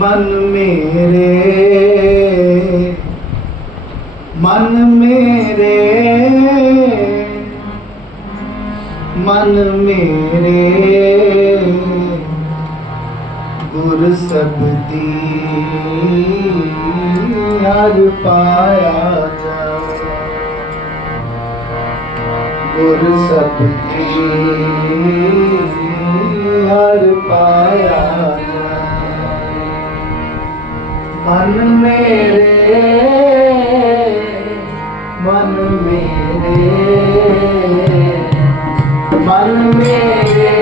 मन मेरे मन मेरे मन मेरे गुर सबदी हर पाया गुरु गुर दी हर पाया मन मेरे मन मेरे मन मेरे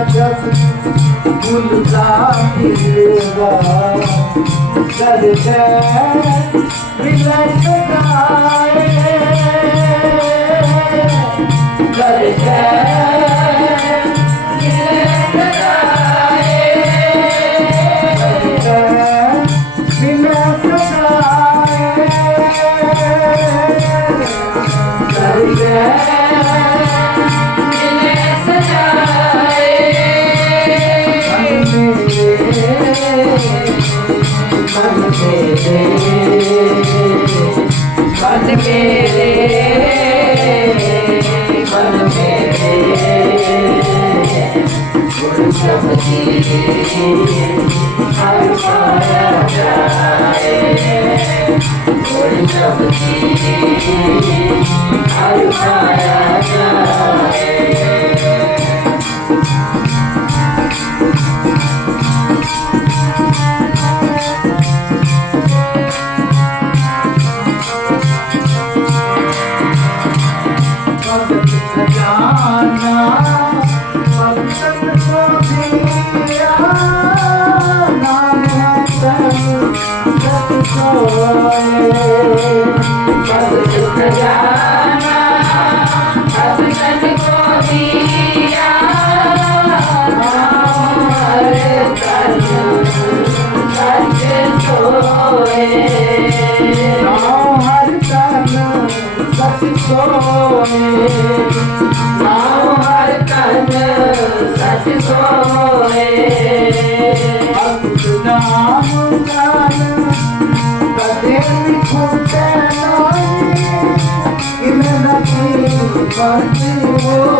जब भूल जाएगा कर जाए कर जाए I'm oh, sorry. Yeah. anybody anymore.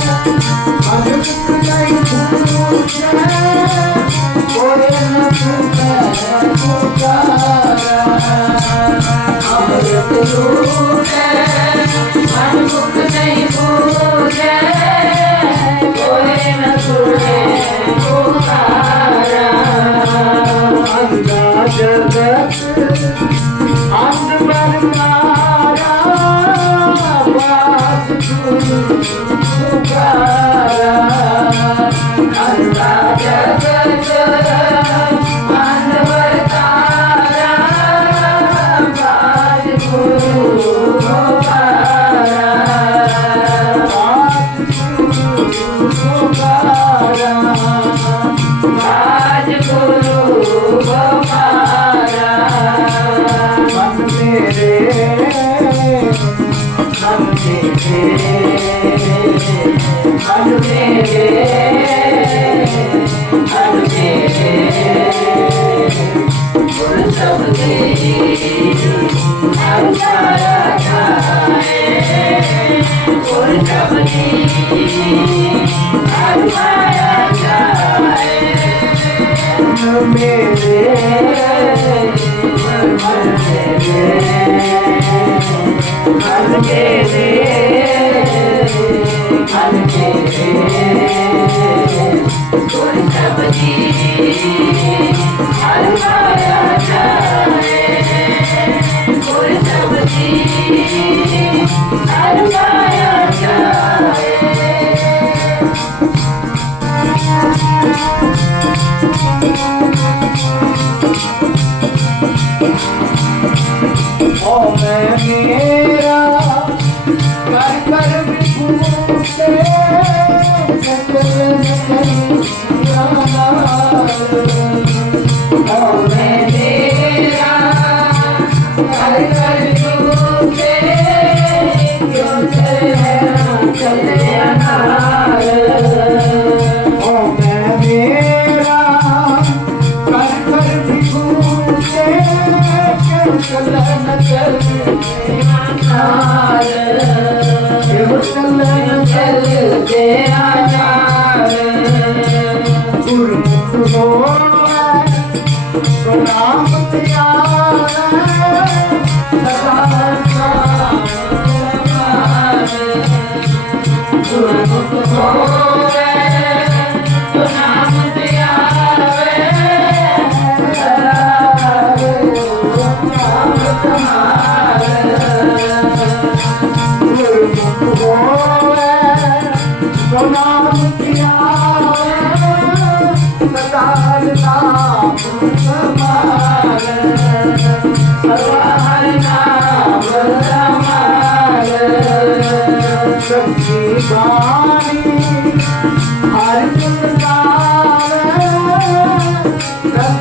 Jesus. Yeah.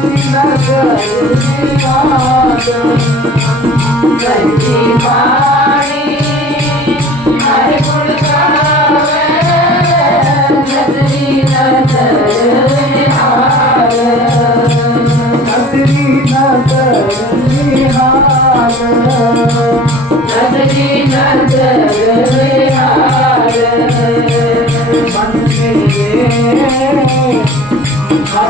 Jai Jai Jai Jai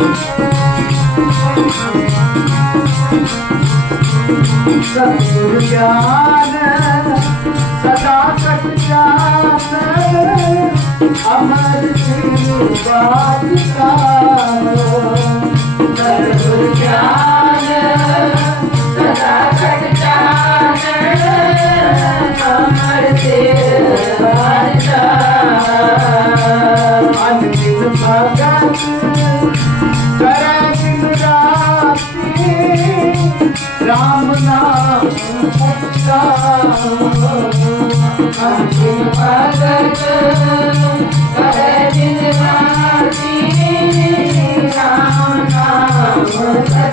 ਸੂਰਜਾਨ ਸਦਾ ਸਟਿਆ ਸਭ ਤੇ